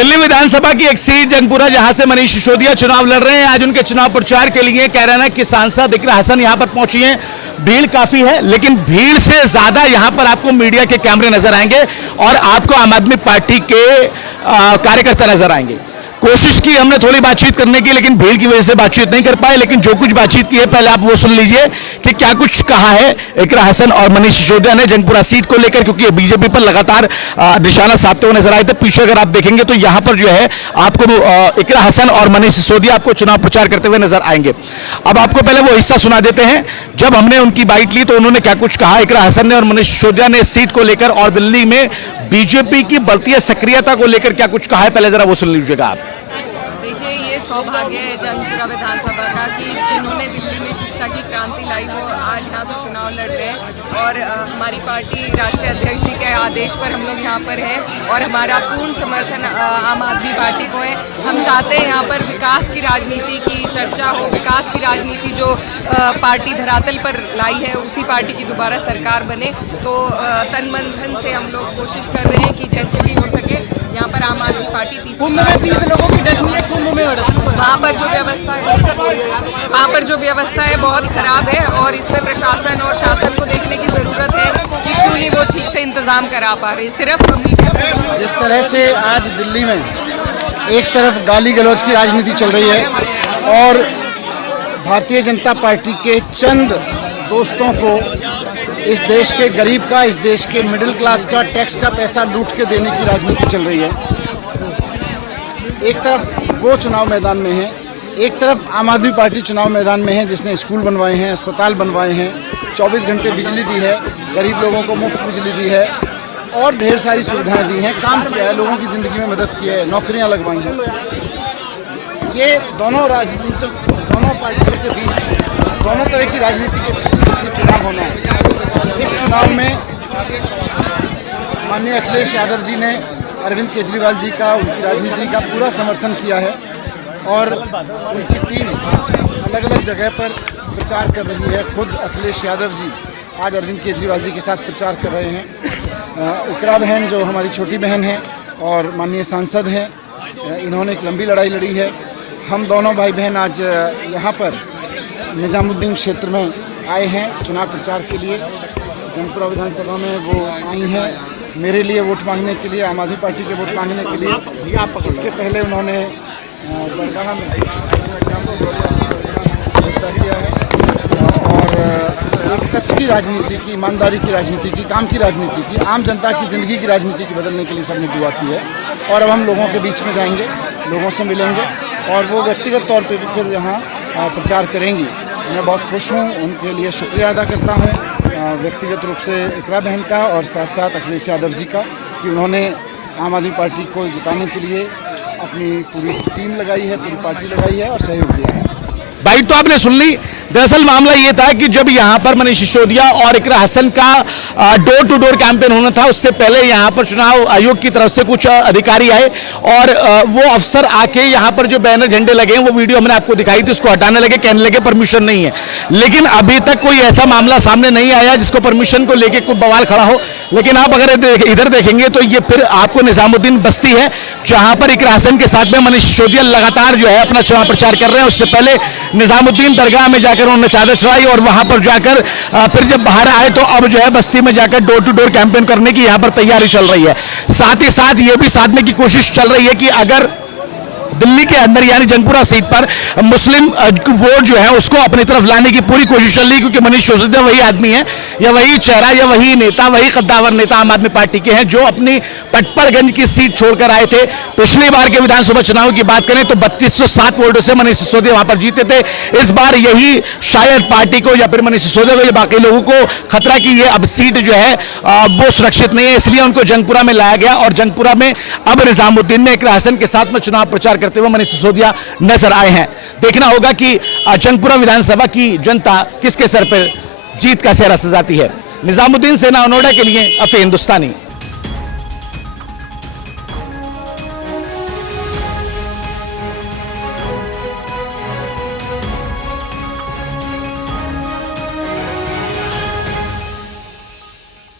दिल्ली विधानसभा की एक सीट जंगपुरा, जहां से मनीष सिसोदिया चुनाव लड़ रहे हैं। आज उनके चुनाव प्रचार के लिए कैराना की सांसद इकरा हसन यहां पर पहुंची हैं। भीड़ काफी है, लेकिन भीड़ से ज्यादा यहां पर आपको मीडिया के कैमरे नजर आएंगे और आपको आम आदमी पार्टी के कार्यकर्ता नजर आएंगे। कोशिश की हमने थोड़ी बातचीत करने की, लेकिन भीड़ की वजह से बातचीत नहीं कर पाए। लेकिन जो कुछ बातचीत की है पहले आप वो सुन लीजिए कि क्या कुछ कहा है इकरा हसन और मनीष सिसोदिया ने जंगपुरा सीट को लेकर, क्योंकि बीजेपी पर लगातार निशाना साधते हुए नजर आए थे। पीछे अगर आप देखेंगे तो यहां पर जो है आपको इकरा हसन और मनीष सिसोदिया आपको चुनाव प्रचार करते हुए नजर आएंगे। अब आपको पहले वो हिस्सा सुना देते हैं जब हमने उनकी बाइट ली तो उन्होंने क्या कुछ कहा इकरा हसन ने और मनीष सिसोदिया ने इस सीट को लेकर, और दिल्ली में बीजेपी की बढ़ती सक्रियता को लेकर क्या कुछ कहा है। पहले जरा वो सुन लीजिएगा आप। देखिए, ये सौभाग्य है जंगपुरा विधानसभा का कि जिन्होंने दिल्ली में शिक्षा की क्रांति लाई वो आज यहाँ से चुनाव लड़ रहे हैं। और हमारी पार्टी राष्ट्रीय अध्यक्ष जी के आदेश पर हम लोग यहाँ पर हैं और हमारा पूर्ण समर्थन आम आदमी पार्टी को है। हम चाहते हैं यहाँ पर विकास की राजनीति की चर्चा हो, विकास की राजनीति जो पार्टी धरातल पर लाई है उसी पार्टी की दोबारा सरकार बने। तो तन मन धन से हम लोग कोशिश कर रहे हैं कि जैसे भी हो सके यहाँ पर आम आदमी पार्टी 30 लोगों की डेथ हुई है कुंभ में। वहाँ पर जो व्यवस्था है बहुत खराब है और इसमें प्रशासन और शासन को देखने की ज़रूरत है कि क्यों नहीं वो ठीक से इंतज़ाम करा पा रहे। सिर्फ मीडिया जिस तरह से आज दिल्ली में एक तरफ गाली गलौज की राजनीति चल रही है और भारतीय जनता पार्टी के चंद दोस्तों को इस देश के गरीब का, इस देश के मिडिल क्लास का टैक्स का पैसा लूट के देने की राजनीति चल रही है। एक तरफ वो चुनाव मैदान में है, एक तरफ आम आदमी पार्टी चुनाव मैदान में है जिसने स्कूल बनवाए हैं, अस्पताल बनवाए हैं, 24 घंटे बिजली दी है, गरीब लोगों को मुफ्त बिजली दी है और ढेर सारी सुविधाएं दी हैं, काम किया है, लोगों की ज़िंदगी में मदद की है, नौकरियां लगवाई हैं। ये दोनों पार्टियों के बीच, दोनों तरह की राजनीति के बीच चुनाव होना है। इस चुनाव में माननीय अखिलेश यादव जी ने अरविंद केजरीवाल जी का, उनकी राजनीति का पूरा समर्थन किया है और उनकी टीम अलग अलग जगह पर प्रचार कर रही है। खुद अखिलेश यादव जी आज अरविंद केजरीवाल जी के साथ प्रचार कर रहे हैं। इकरा बहन जो हमारी छोटी बहन है और माननीय सांसद हैं, इन्होंने एक लंबी लड़ाई लड़ी है। हम दोनों भाई बहन आज यहाँ पर निजामुद्दीन क्षेत्र में आए हैं चुनाव प्रचार के लिए। जंगपुरा विधानसभा में वो आई हैं मेरे लिए वोट मांगने के लिए, आम आदमी पार्टी के वोट मांगने के लिए। इसके पहले उन्होंने दरगाह में सजदा किया है और एक सच की राजनीति की, ईमानदारी की राजनीति की, काम की राजनीति की, आम जनता की ज़िंदगी की राजनीति की बदलने के लिए सबने दुआ की है। और अब हम लोगों के बीच में जाएंगे, लोगों से मिलेंगे और वो व्यक्तिगत तौर पर भी फिर यहाँ प्रचार करेंगी। मैं बहुत खुश हूँ, उनके लिए शुक्रिया अदा करता हूँ व्यक्तिगत रूप से इकरा बहन का और साथ साथ अखिलेश यादव जी का कि उन्होंने आम आदमी पार्टी को जिताने के लिए अपनी पूरी टीम लगाई है, पूरी पार्टी लगाई है और सहयोग दिया है। बाइट तो आपने सुन ली। दरअसल मामला ये था कि जब यहाँ पर मनीष सिसोदिया और इकरा हसन का डोर टू डोर कैंपेन होना था, उससे पहले यहाँ पर चुनाव आयोग की तरफ से कुछ अधिकारी आए और वो अफसर आके यहाँ पर जो बैनर झंडे लगे हैं, वो वीडियो हमने आपको दिखाई थी, उसको हटाने लगे, कहने लगे परमिशन नहीं है। लेकिन अभी तक कोई ऐसा मामला सामने नहीं आया जिसको परमिशन को लेकर कोई बवाल खड़ा हो। लेकिन आप अगर इधर देखेंगे तो ये फिर आपको निजामुद्दीन बस्ती है जहाँ पर इकरा हसन के साथ में मनीष सिसोदिया लगातार जो है अपना चुनाव प्रचार कर रहे हैं। उससे पहले निजामुद्दीन दरगाह में जाकर उन्होंने चादर चढ़ाई और वहां पर जाकर फिर जब बाहर आए तो अब जो है बस्ती में जाकर डोर टू डोर कैंपेन करने की यहां पर तैयारी चल रही है। साथ ही साथ ये भी साधने की कोशिश चल रही है कि अगर दिल्ली के अंदर यानी जंगपुरा सीट पर मुस्लिम वोट जो है उसको अपनी तरफ लाने की पूरी कोशिश चल रही है, क्योंकि मनीष सिसोदिया वही आदमी है या वही चेहरा या वही नेता, वही कद्दावर नेता आम आदमी पार्टी के हैं जो अपनी पटपरगंज की सीट छोड़कर आए थे। पिछली बार के विधानसभा चुनाव की बात करें तो 3207 वोटों से मनीष सिसोदिया वहां पर जीते थे। इस बार यही शायद पार्टी को या फिर मनीष सिसोदिया को या बाकी लोगों को खतरा कि ये अब सीट जो है वो सुरक्षित नहीं है, इसलिए उनको जंगपुरा में लाया गया और जंगपुरा में अब निजामुद्दीन ने इकरा हसन के साथ में चुनाव प्रचार करते हुए मनीष सिसोदिया नजर आए हैं। देखना होगा कि जंगपुरा विधानसभा की जनता किसके सर पर जीत का सेहरा सजाती है। निजामुद्दीन सेना अनोडा के लिए अफे हिंदुस्तानी।